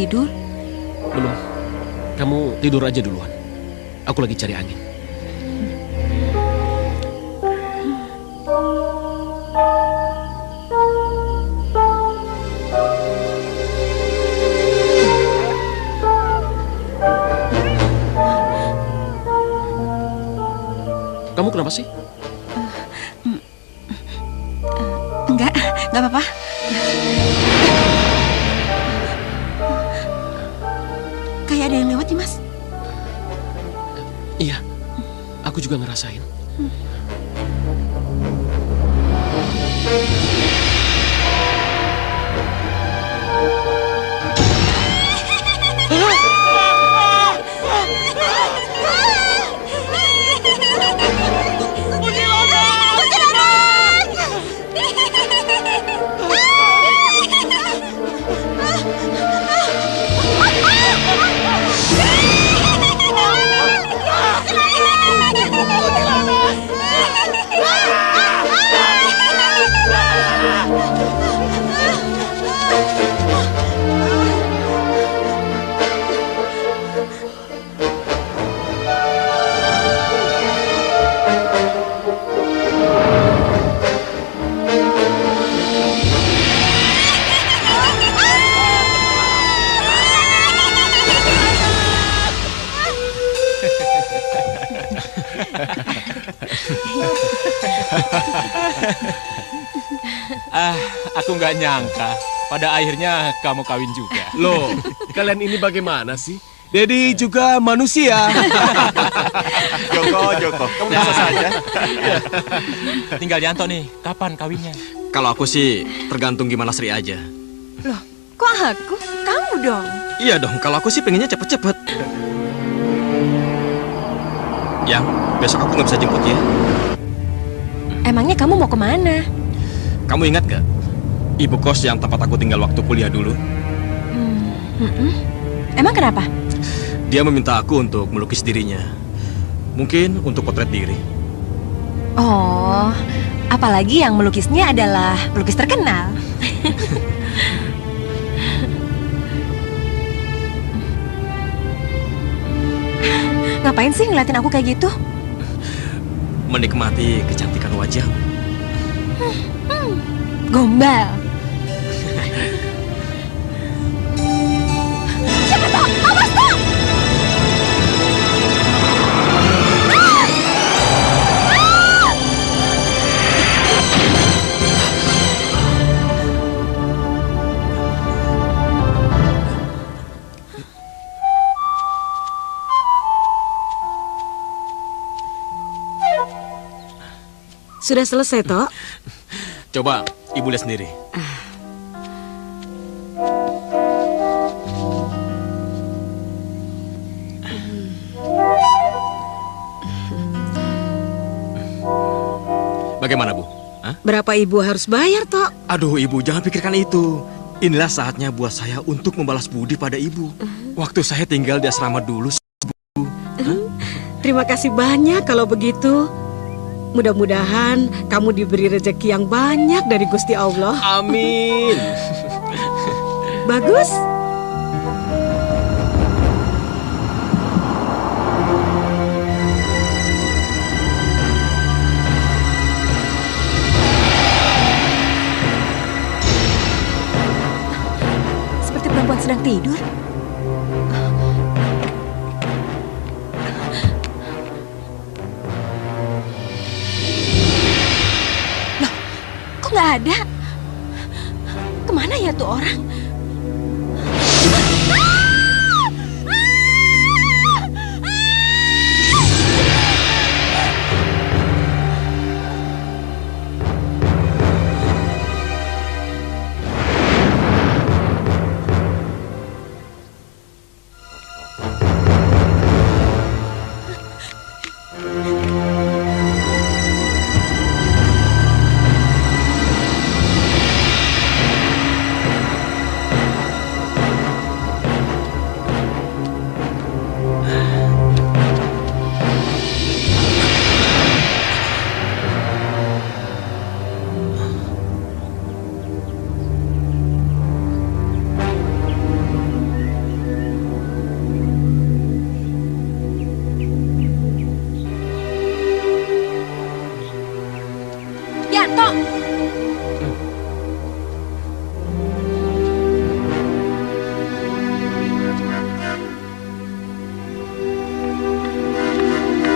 tidur? Belum. Kamu tidur aja duluan. Aku lagi cari angin. Kamu kenapa sih? Enggak apa-apa. Kayak ada yang lewat nih, Mas. Iya, aku juga ngerasain. Aku nggak nyangka. Pada akhirnya kamu kawin juga. Loh, kalian ini bagaimana sih? Dedi juga manusia. Joko, kamu biasa saja. Tinggal Yanto nih, kapan kawinnya? Kalau aku sih tergantung gimana Sri aja. Loh, kok aku? Kamu dong. Iya dong, kalau aku sih pengennya cepet-cepet. Yang, besok aku nggak bisa jemput ya. Emangnya kamu mau kemana? Kamu ingat gak? Ibu kos yang tempat aku tinggal waktu kuliah dulu. Emang kenapa? Dia meminta aku untuk melukis dirinya. Mungkin untuk potret diri. Oh, apalagi yang melukisnya adalah pelukis terkenal. Ngapain sih ngeliatin aku kayak gitu? Menikmati kecantikan wajah. Gombal. Siapa tuh? Awas tuh! Sudah selesai, Tok? Coba ibu lihat sendiri. Bagaimana, Bu? Hah? Berapa ibu harus bayar, Tok? Aduh, Ibu, jangan pikirkan itu. Inilah saatnya buat saya untuk membalas budi pada Ibu. Waktu saya tinggal di asrama dulu. Terima kasih banyak kalau begitu. Mudah-mudahan kamu diberi rezeki yang banyak dari Gusti Allah. Amin. Bagus. Seperti perempuan sedang tidur. Loh, kok nggak ada? Kemana ya tuh orang? Yanto.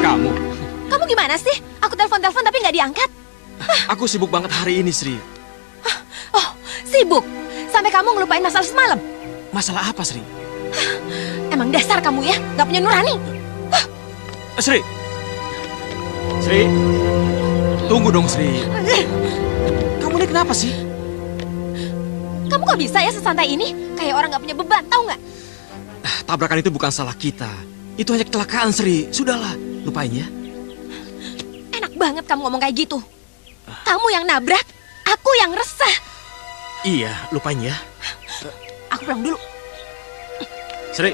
Kamu? Kamu gimana sih? Aku telepon-telepon tapi nggak diangkat. Aku sibuk banget hari ini, Sri. Oh, sibuk. Sampai kamu ngelupain masalah semalam. Masalah apa, Sri? Emang dasar kamu ya, nggak punya nurani. Sri! Sri! Tunggu dong, Sri. Kamu ini kenapa sih? Kamu kok bisa ya sesantai ini? Kayak orang nggak punya beban, tahu nggak? Tabrakan itu bukan salah kita. Itu hanya kecelakaan, Sri. Sudahlah, lupain ya. Enak banget kamu ngomong kayak gitu. Kamu yang nabrak, aku yang resah. Iya, lupain ya. Aku pulang dulu. Sri.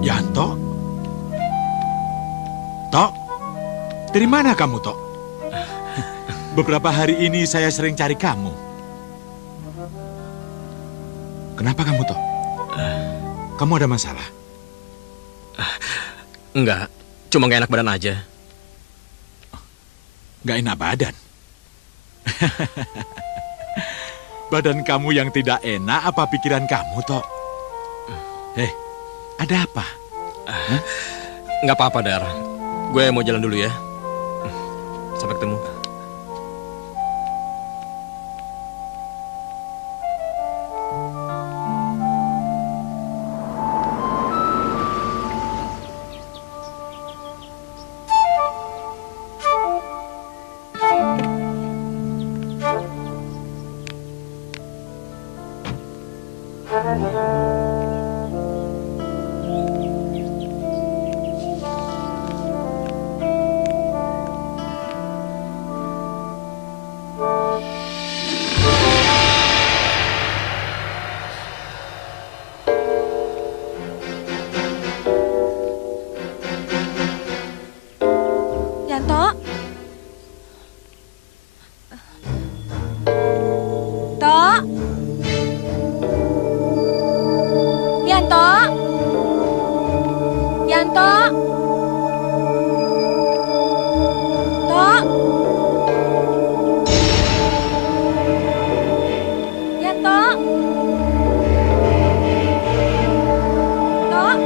Yanto? Tok? Dari mana kamu, Tok? Beberapa hari ini saya sering cari kamu. Kenapa kamu, Tok? Kamu ada masalah? Enggak, cuma gak enak badan aja. Gak enak badan? Badan kamu yang tidak enak apa pikiran kamu, Tok? Ada apa? Nggak apa-apa, Dar. Gue mau jalan dulu ya. Sampai ketemu. Yanto. Tok. Yanto. Yanto. Tok. Yanto. Tok.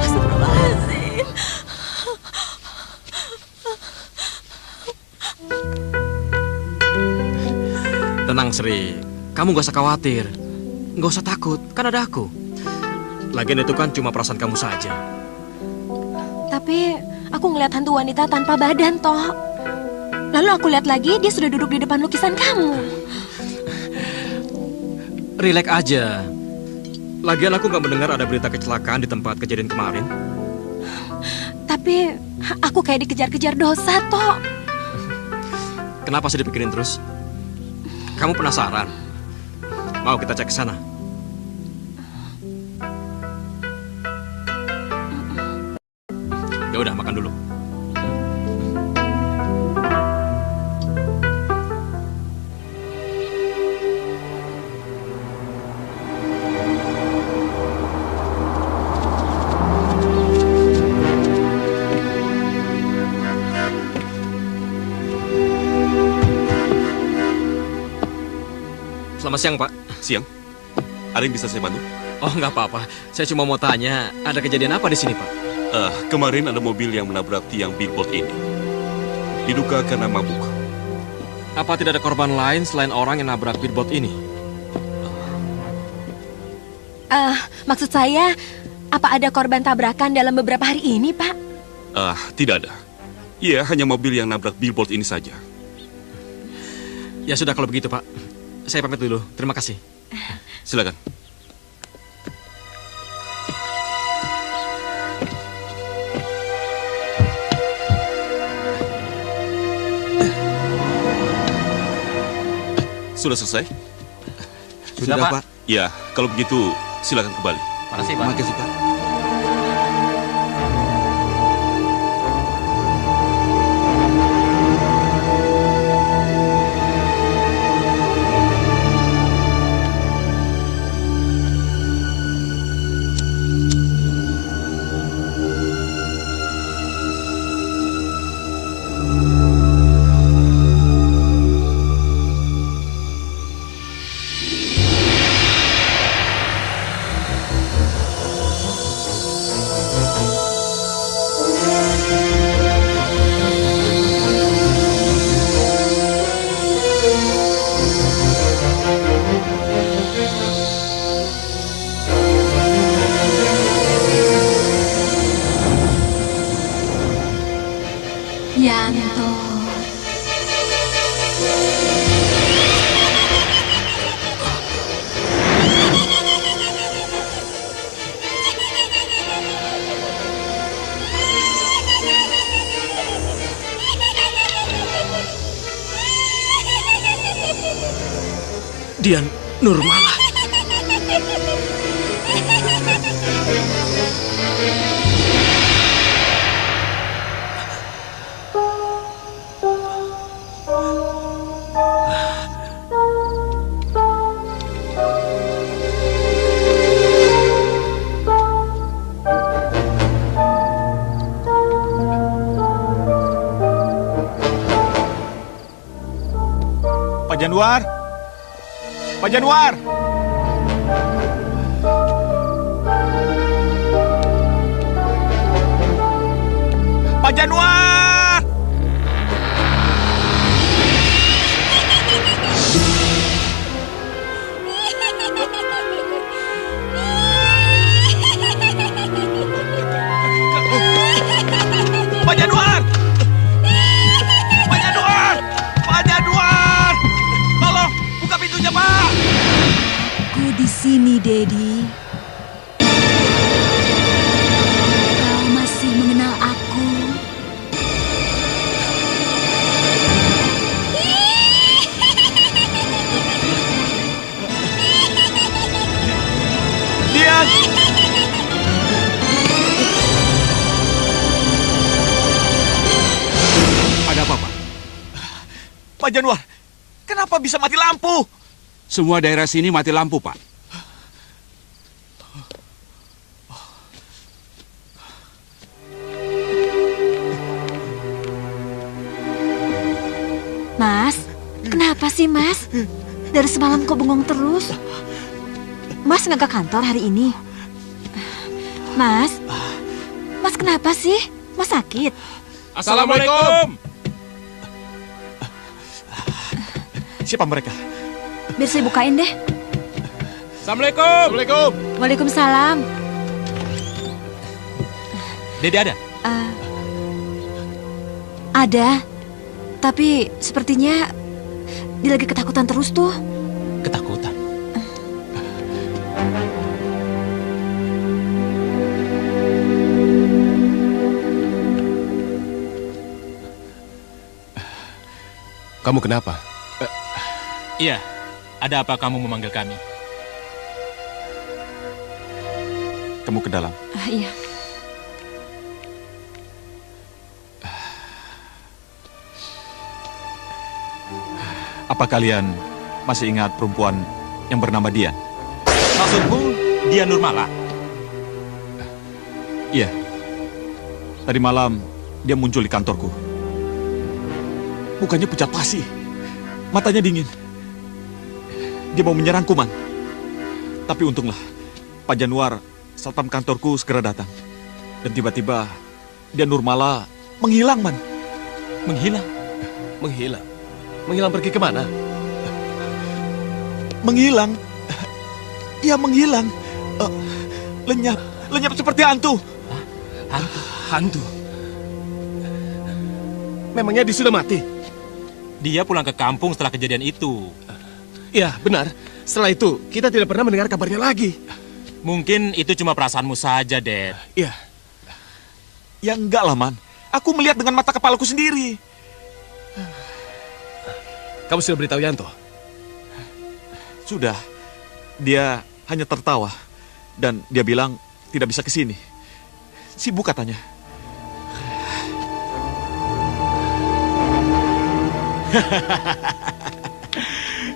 Astagfirullahaladzim. Tenang, Sri. Kamu gak usah khawatir. Gak usah takut, kan ada aku. Lagian itu kan cuma perasaan kamu saja. Tapi aku ngeliat hantu wanita tanpa badan, Toh. Lalu aku lihat lagi, dia sudah duduk di depan lukisan kamu. Rileks aja. Lagian aku nggak mendengar ada berita kecelakaan di tempat kejadian kemarin. Tapi aku kayak dikejar-kejar dosa, Tok. Kenapa sih dipikirin terus? Kamu penasaran? Mau kita cek ke sana? Ya udah, makan dulu. Selamat siang, Pak. Siang. Ada yang bisa saya bantu? Oh, nggak apa-apa. Saya cuma mau tanya, ada kejadian apa di sini, Pak? Kemarin ada mobil yang menabrak tiang billboard ini. Diduga karena mabuk. Apa tidak ada korban lain selain orang yang nabrak billboard ini? Maksud saya, apa ada korban tabrakan dalam beberapa hari ini, Pak? Tidak ada. Iya, hanya mobil yang nabrak billboard ini saja. Ya sudah kalau begitu, Pak. Saya pamit dulu. Terima kasih. Silakan. Sudah selesai? Sudah, Pak. Ya, kalau begitu silakan kembali. Makasih, Pak. Makasih, Pak. Yanto. Dian Nurmala. Pak Januar! Pak Januar! Pak Januar! Pak Januar! Pak Januar! Pak Januar! Tolong buka pintunya, Pak! Aku di sini, Dedi. Kau masih mengenal aku. Dian! Ada apa, Pak? Pak Januar, kenapa bisa mati lampu? Semua daerah sini mati lampu, Pak. Mas, kenapa sih, Mas? Dari semalam kok bengong terus? Mas nggak ke kantor hari ini? Mas, Mas kenapa sih? Mas sakit? Assalamualaikum. Siapa mereka? Biar saya bukain deh. Assalamualaikum. Assalamualaikum. Waalaikumsalam. Dede ada? Ada, tapi sepertinya dia lagi ketakutan terus tuh. Ketakutan. Kamu kenapa? Iya, ada apa kamu memanggil kami? Kamu ke dalam. Iya. Apa kalian masih ingat perempuan yang bernama Dian? Maksudmu dia Nurmala? Iya. Tadi malam dia muncul di kantorku. Mukanya pucat pasi. Matanya dingin. Dia mau menyerangku, Man. Tapi untunglah, Pak Januar, satpam kantorku segera datang. Dan tiba-tiba dia Nurmala menghilang, Man. Menghilang? Menghilang? Menghilang pergi kemana? Menghilang. Ia menghilang. Lenyap. Lenyap seperti hantu. Hantu? Memangnya dia sudah mati? Dia pulang ke kampung setelah kejadian itu. Iya, benar. Setelah itu, kita tidak pernah mendengar kabarnya lagi. Mungkin itu cuma perasaanmu saja, Dad. Iya. Ya enggak lah, Man. Aku melihat dengan mata kepalaku sendiri. Kamu sudah beritahu Yanto? Sudah. Dia hanya tertawa. Dan dia bilang tidak bisa ke sini. Sibuk katanya.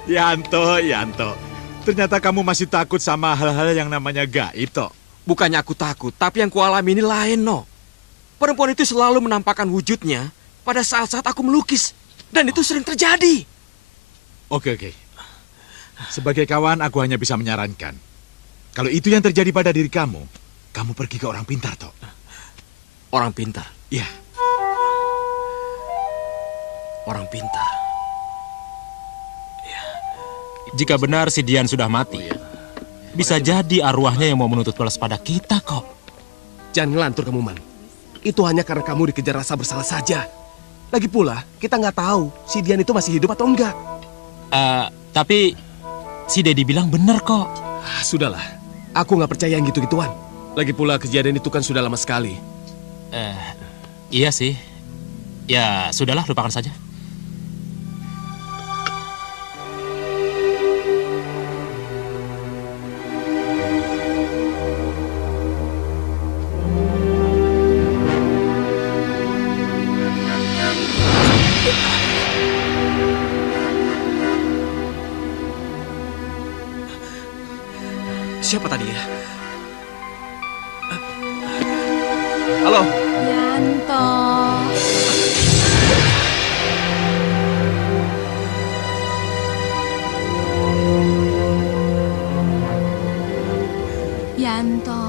Yanto. Ternyata kamu masih takut sama hal-hal yang namanya gaib, Tok. Bukannya aku takut, tapi yang kualami ini lain, no. Perempuan itu selalu menampakkan wujudnya pada saat-saat aku melukis. Dan itu sering terjadi. Oke. Sebagai kawan, aku hanya bisa menyarankan. Kalau itu yang terjadi pada diri kamu pergi ke orang pintar, Tok. Orang pintar? Iya. Orang pintar. Jika benar si Dian sudah mati, bisa jadi arwahnya yang mau menuntut balas pada kita kok. Jangan ngelantur kamu, Man. Itu hanya karena kamu dikejar rasa bersalah saja. Lagi pula, kita nggak tahu si Dian itu masih hidup atau enggak. Tapi si Dedi bilang benar kok. Sudahlah, aku nggak percaya yang gitu-gituan. Lagi pula kejadian itu kan sudah lama sekali. Iya sih. Ya, sudahlah, lupakan saja. Siapa tadi ya? Halo? Yanto. Yanto.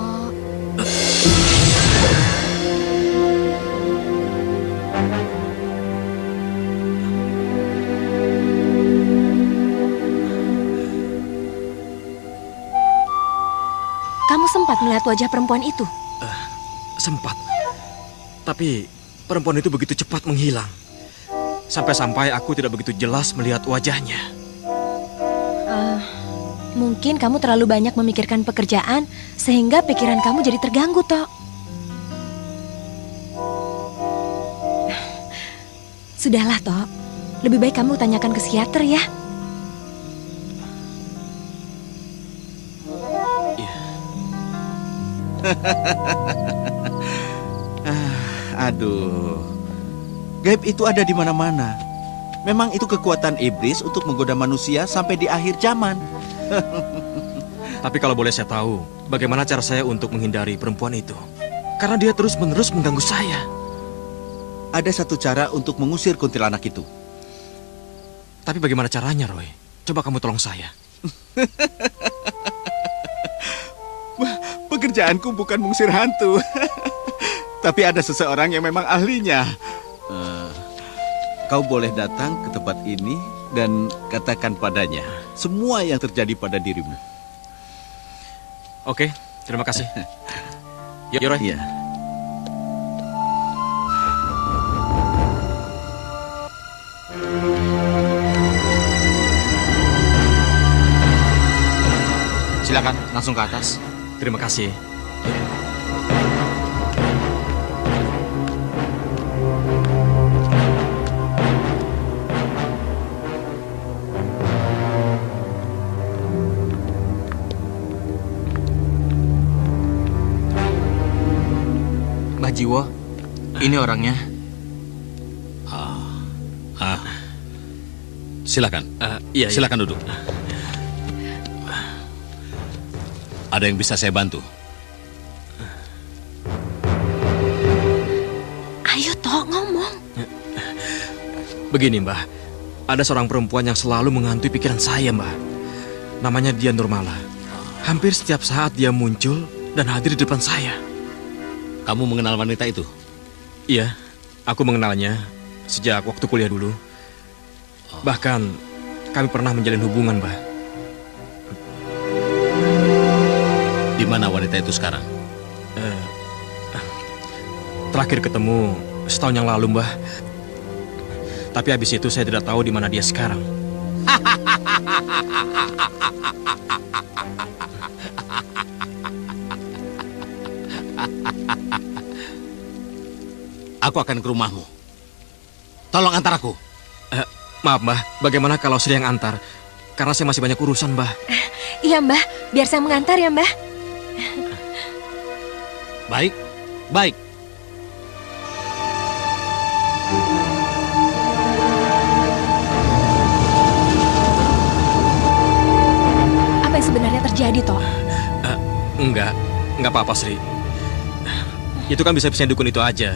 Kamu sempat melihat wajah perempuan itu? Sempat. Tapi perempuan itu begitu cepat menghilang. Sampai-sampai aku tidak begitu jelas melihat wajahnya. Mungkin kamu terlalu banyak memikirkan pekerjaan sehingga pikiran kamu jadi terganggu, Tok. Sudahlah, Tok. Lebih baik kamu tanyakan ke psikiater ya. Aduh, gaib itu ada di mana-mana. Memang itu kekuatan iblis untuk menggoda manusia sampai di akhir zaman. Tapi kalau boleh saya tahu, bagaimana cara saya untuk menghindari perempuan itu? Karena dia terus-menerus mengganggu saya. Ada satu cara untuk mengusir kuntilanak itu. Tapi bagaimana caranya, Roy? Coba kamu tolong saya. Pekerjaanku bukan mengusir hantu. Tapi ada seseorang yang memang ahlinya. Kau boleh datang ke tempat ini dan katakan padanya semua yang terjadi pada dirimu. Oke, terima kasih. Yuk, Roy. Iya. Silakan, langsung ke atas. Terima kasih. Jiwo. Ini orangnya. Silakan. Iya. Silakan duduk. Ada yang bisa saya bantu? Ayo, Tok, ngomong. Begini, Mbah. Ada seorang perempuan yang selalu menghantui pikiran saya, Mbah. Namanya Dian Nurmala. Hampir setiap saat dia muncul dan hadir di depan saya. Kamu mengenal wanita itu? Iya, aku mengenalnya sejak waktu kuliah dulu. Bahkan kami pernah menjalin hubungan, Mbah. Di mana wanita itu sekarang? Terakhir ketemu setahun yang lalu, Mbah. Tapi habis itu saya tidak tahu di mana dia sekarang. Aku akan ke rumahmu. Tolong antar aku. Maaf, Mbah. Bagaimana kalau Sri yang antar? Karena saya masih banyak urusan, Mbah. Iya, Mbah. Biar saya mengantar ya, Mbah. Baik, baik. Apa yang sebenarnya terjadi, Tok? Enggak apa-apa, Sri. Itu kan bisa-bisa dukun itu aja.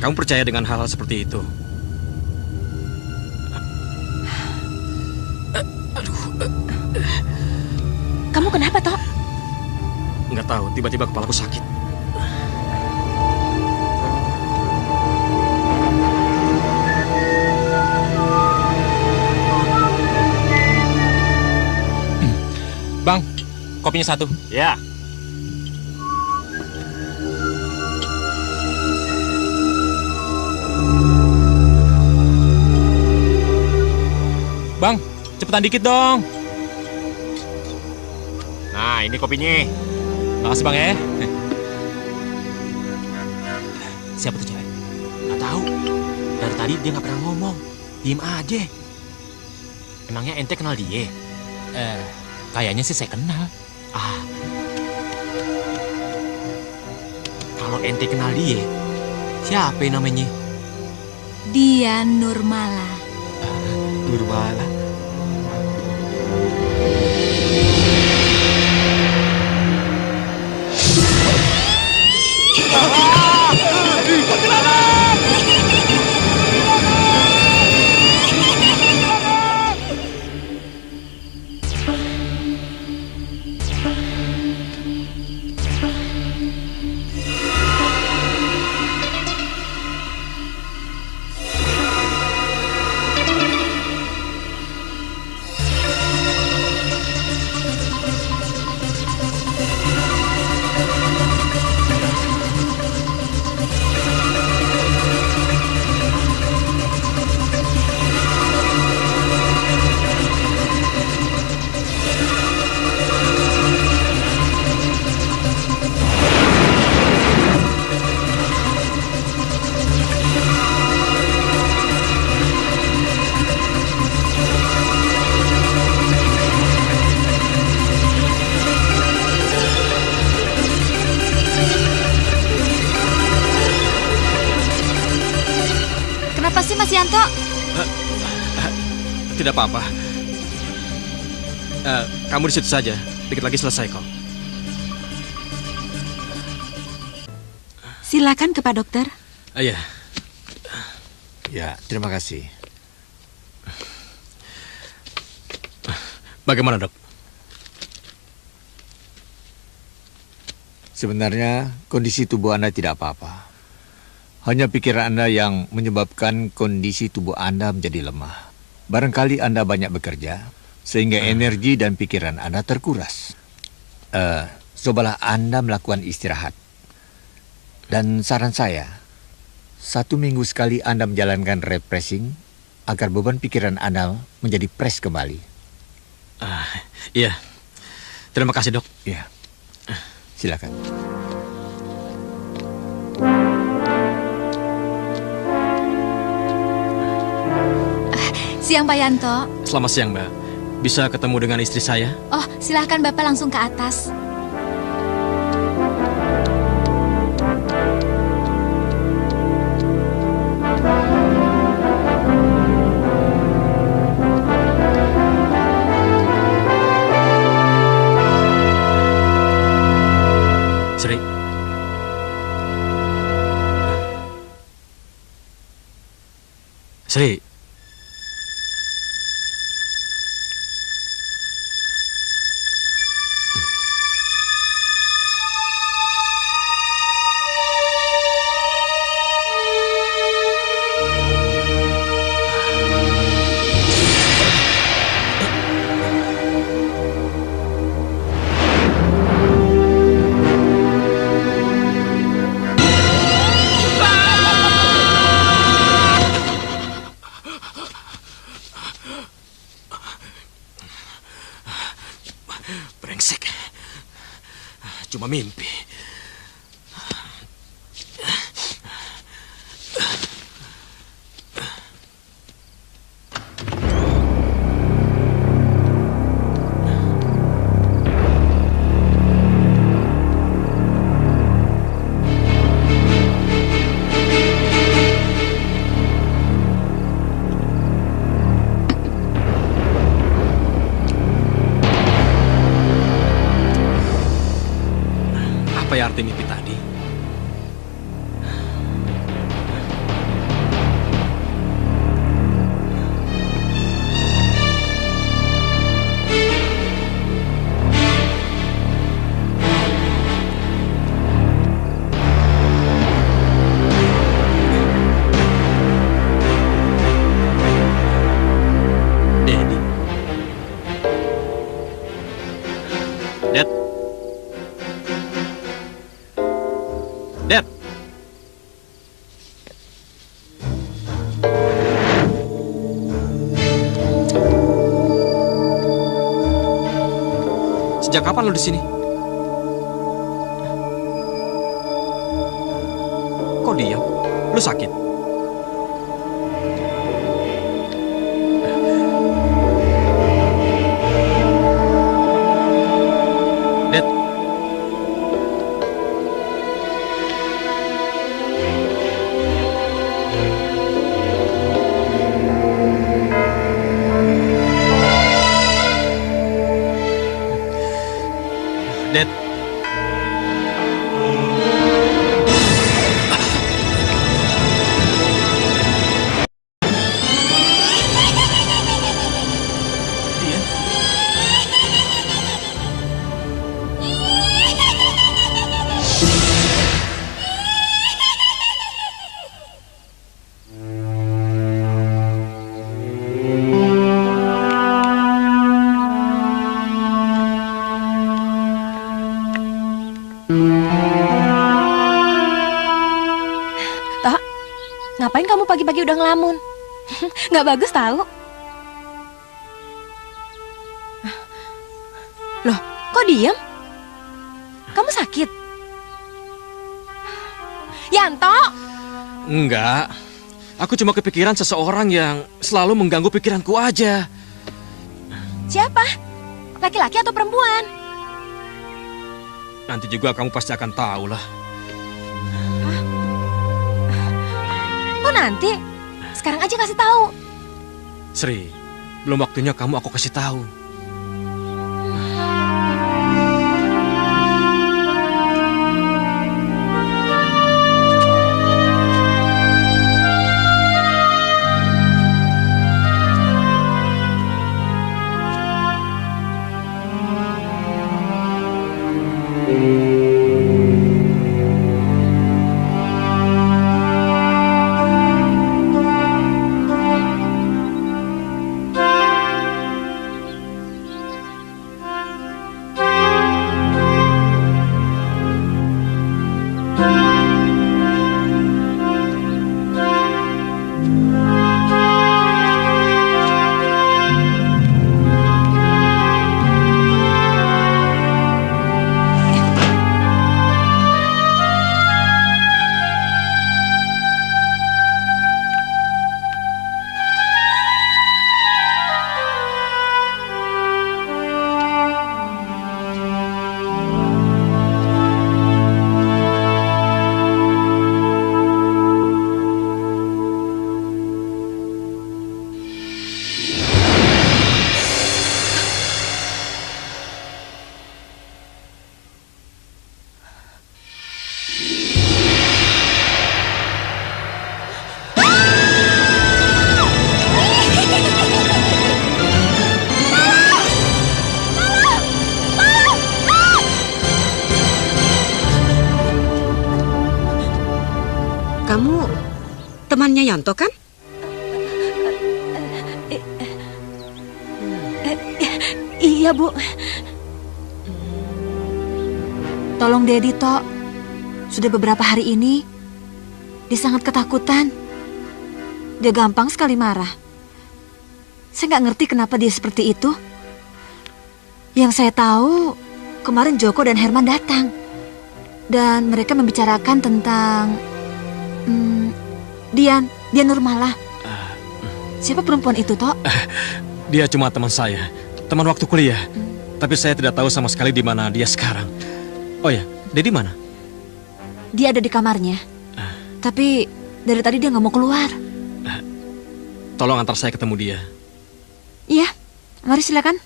Kamu percaya dengan hal-hal seperti itu? Kamu kenapa, Tok? Enggak tahu, tiba-tiba kepalaku sakit. Bang, kopinya satu. Ya. Bang, cepetan dikit dong. Nah, ini kopinya. Makasih Bang ya. Siapa tuh cewek? Nggak tahu. Dari tadi dia nggak pernah ngomong. Diem aja. Emangnya ente kenal dia? Kayaknya sih saya kenal. Kalau ente kenal dia, siapa namanya? Dian Nurmala. Nurmala. Kenapa sih, Mas Yanto? Tidak apa-apa. Kamu di situ saja. Dikit lagi selesai kok. Silakan ke Pak Dokter. Iya. Ya, terima kasih. Bagaimana, Dok? Sebenarnya kondisi tubuh Anda tidak apa-apa. Hanya pikiran Anda yang menyebabkan kondisi tubuh Anda menjadi lemah. Barangkali Anda banyak bekerja, sehingga energi dan pikiran Anda terkuras. Cobalah Anda melakukan istirahat. Dan saran saya, 1 minggu sekali Anda menjalankan refreshing agar beban pikiran Anda menjadi fresh kembali. Iya. Terima kasih, Dok. Iya. Silakan. Siang, Pak Yanto. Selamat siang, Mbak. Bisa ketemu dengan istri saya? Oh, silahkan Bapak langsung ke atas. Sri. Brengsek. Cuma mimpi. Apa ya arti mimpi tadi? Dedi. Dad. Dad. Sejak kapan lo di sini? Kok diam? Lo sakit? Dad. Dad. Tok, ngapain kamu pagi-pagi udah ngelamun? Nggak bagus tahu. Loh, kok diem? Kamu sakit? Yanto! Enggak. Aku cuma kepikiran seseorang yang selalu mengganggu pikiranku aja. Siapa? Laki-laki atau perempuan? Nanti juga kamu pasti akan tahu lah. Kok nanti? Sekarang aja kasih tahu. Sri, belum waktunya kamu aku kasih tahu. temannya Yanto kan? Iya, Bu. Tolong Dedi, Tok. Sudah beberapa hari ini, dia sangat ketakutan. Dia gampang sekali marah. Saya nggak ngerti kenapa dia seperti itu. Yang saya tahu, kemarin Joko dan Herman datang. Dan mereka membicarakan tentang... Dian Nurmalah. Siapa perempuan itu, Tok? Dia cuma teman saya, teman waktu kuliah. Tapi saya tidak tahu sama sekali di mana dia sekarang. Oh ya, Dedi mana? Dia ada di kamarnya. Tapi dari tadi dia nggak mau keluar. Tolong antar saya ketemu dia. Iya, mari silakan.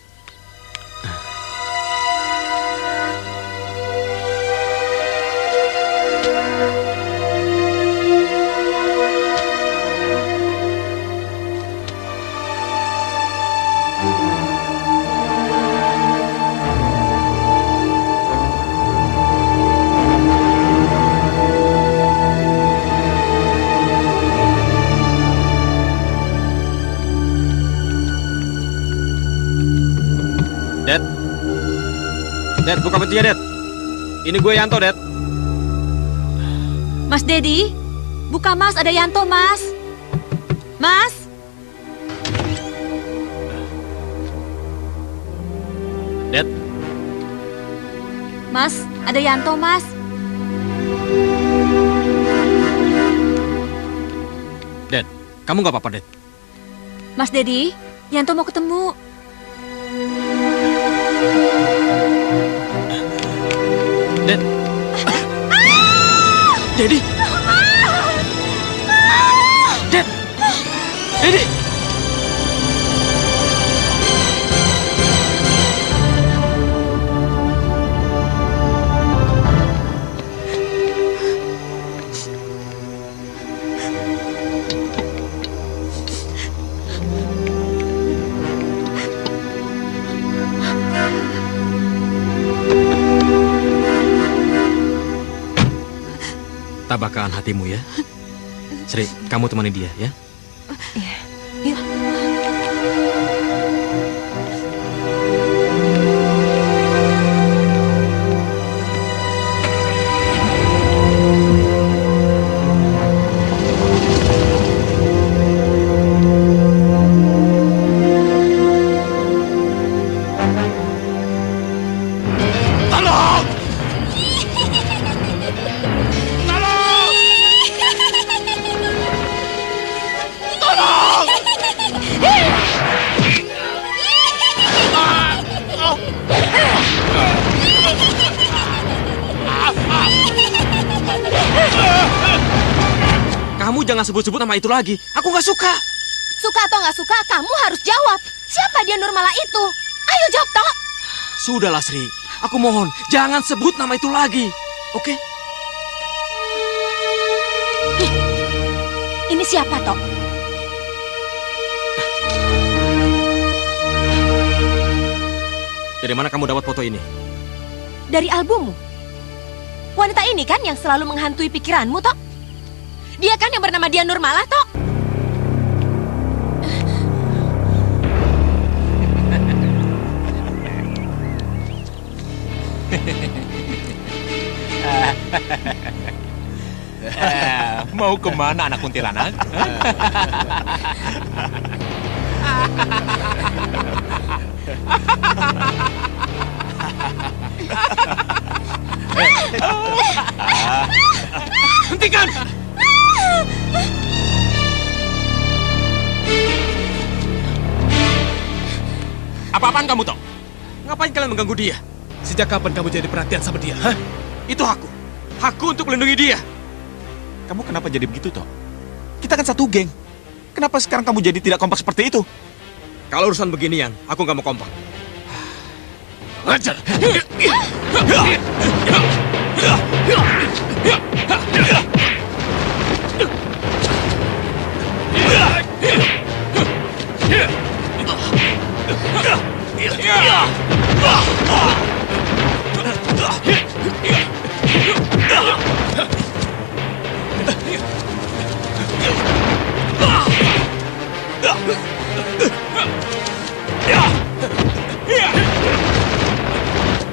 Dad, buka pintunya, Dad. Ini gue Yanto, Dad. Mas Dedi, buka Mas, ada Yanto, Mas. Mas. Dad. Mas, ada Yanto, Mas. Dad, kamu gak apa-apa, Dad? Mas Dedi, Yanto mau ketemu. Dad. Dedi. Dad. Dedi. Tabahkan hatimu ya. Sri, kamu temani dia ya. Iya. Yuk. Kamu jangan sebut-sebut nama itu lagi. Aku nggak suka. Suka atau nggak suka, kamu harus jawab. Siapa dia Nurmalah itu? Ayo jawab, Tok. Sudahlah, Sri. Aku mohon, jangan sebut nama itu lagi. Oke? Ini siapa, Tok? Dari mana kamu dapat foto ini? Dari albummu. Wanita ini kan yang selalu menghantui pikiranmu, Tok? Dia kan yang bernama Dian Nurmalah, Tok? Mau kemana anak kuntilanak? Hentikan! Apa-apaan kamu, Tok? Ngapain kalian mengganggu dia? Sejak kapan kamu jadi perhatian sama dia? Hah? Itu hakku. Hakku untuk melindungi dia. Kamu kenapa jadi begitu, Tok? Kita kan satu geng. Kenapa sekarang kamu jadi tidak kompak seperti itu? Kalau urusan beginian, aku nggak mau kompak. Lancar.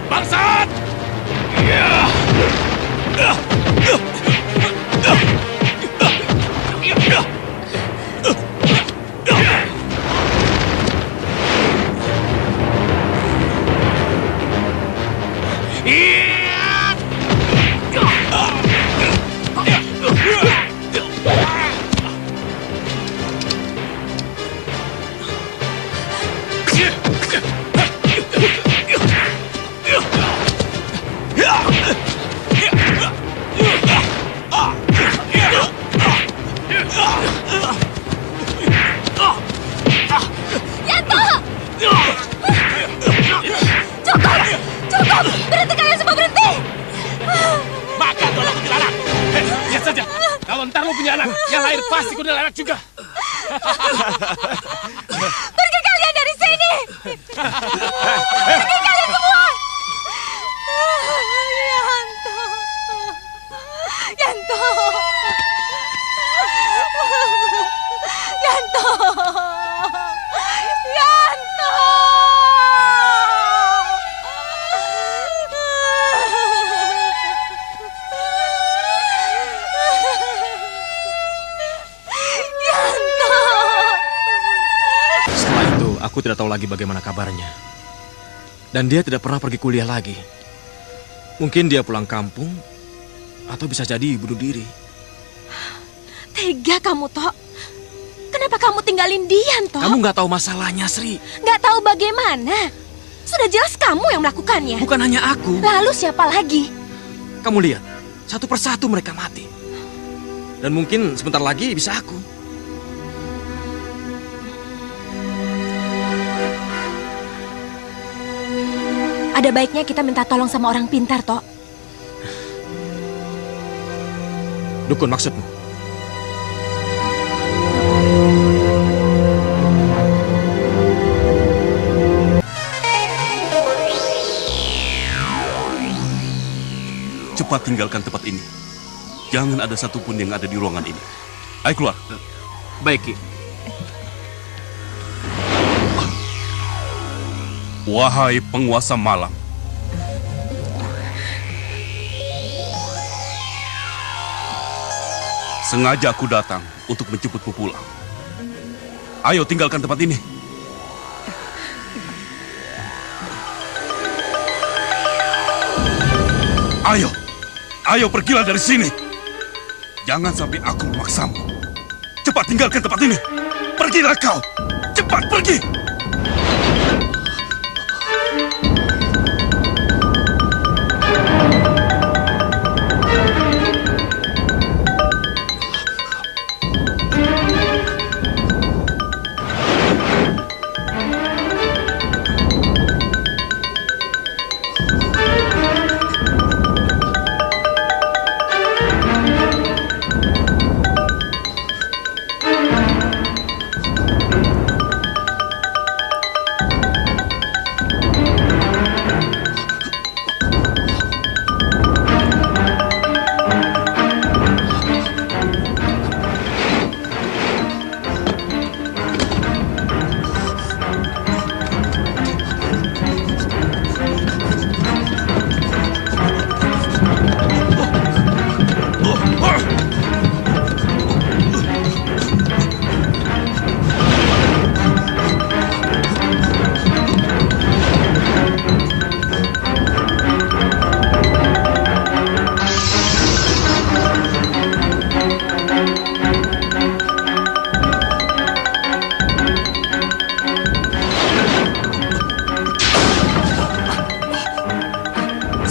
Bangsat! Cukup! Berhenti kalian semua, berhenti! Makan tuh anak kuntilanak. Lihat saja. Kalau ntar lu punya anak, yang lahir pasti kuntilanak juga. Pergi kalian dari sini! Pergi kalian semua! Yanto! Yanto! Yanto! Yanto! Setelah itu, aku tidak tahu lagi bagaimana kabarnya. Dan dia tidak pernah pergi kuliah lagi. Mungkin dia pulang kampung, atau bisa jadi bunuh diri. Tega kamu, Tok. Kenapa kamu tinggalin dia, Tok? Kamu nggak tahu masalahnya, Sri. Nggak tahu bagaimana? Sudah jelas kamu yang melakukannya. Bukan hanya aku. Lalu siapa lagi? Kamu lihat, satu persatu mereka mati. Dan mungkin sebentar lagi bisa aku. Ada baiknya kita minta tolong sama orang pintar, Tok. Dukun maksudmu? Cepat tinggalkan tempat ini. Jangan ada satupun yang ada di ruangan ini. Ayo keluar. Baik, Ki. Wahai penguasa malam. Sengaja aku datang untuk menjemputmu pulang. Ayo tinggalkan tempat ini. Ayo, ayo pergilah dari sini. Jangan sampai aku memaksamu. Cepat tinggalkan tempat ini. Pergilah kau. Cepat pergi.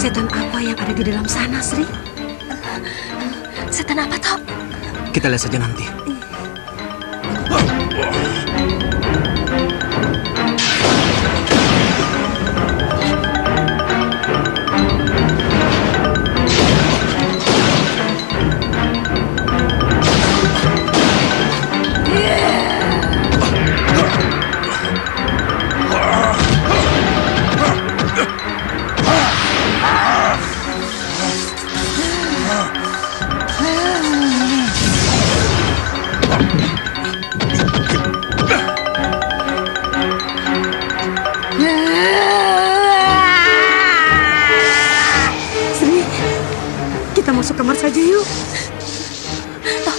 Setan apa yang ada di dalam sana, Sri? Setan apa, Tok? Kita lihat saja nanti. masuk kamar saja yuk. Toh,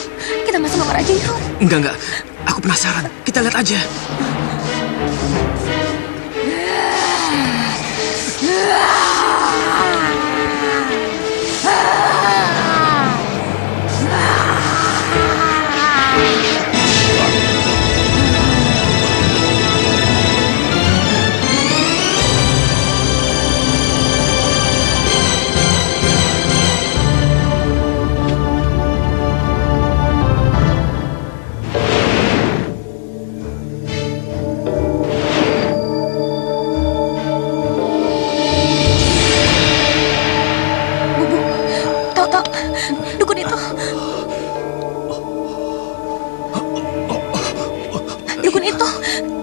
kita masuk kamar aja yuk. Enggak. Aku penasaran. Kita lihat aja. Tok, dukun itu.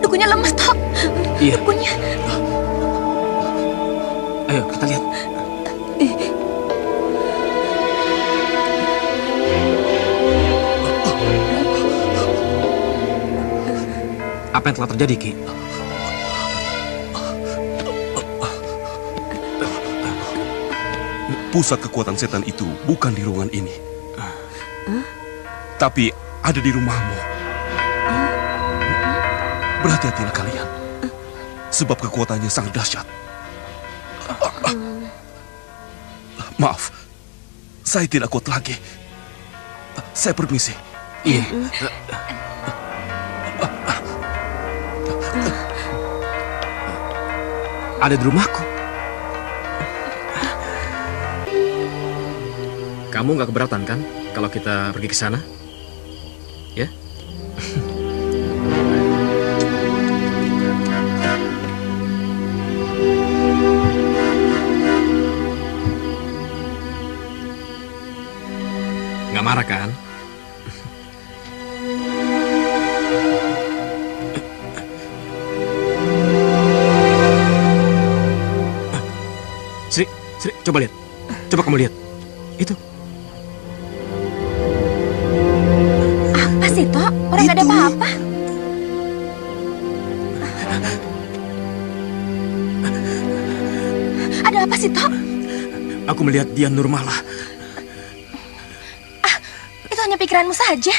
Dukunnya lemas, Tok. Iya. Dukunnya. Ayo, kita lihat. Apa yang telah terjadi, Ki? Pusat kekuatan setan itu bukan di ruangan ini. Tapi ada di rumahmu. Berhati-hatilah kalian. Sebab kekuatannya sangat dahsyat. Maaf, saya tidak kuat lagi. Saya permisi. Iya. Ada di rumahku. Kamu nggak keberatan kan kalau kita pergi ke sana? Ya? Nggak marah kan? Sri, coba lihat. Coba kamu lihat. Itu. Apa sih, Tok? Orang nggak ada apa-apa. Ada apa sih, Tok? Aku melihat dia Nurmalah. Itu hanya pikiranmu saja.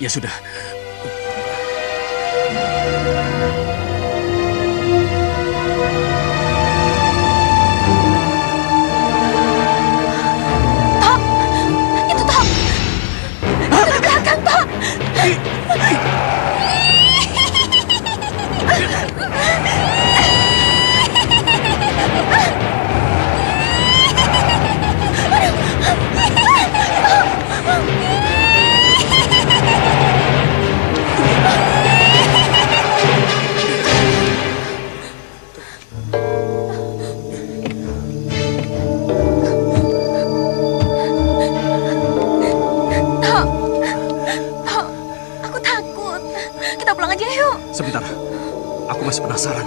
Ya sudah. Tok! Itu Tok! Itu di belakang, Tok! Aku takut. Kita pulang aja yuk. Sebentar. Aku masih penasaran.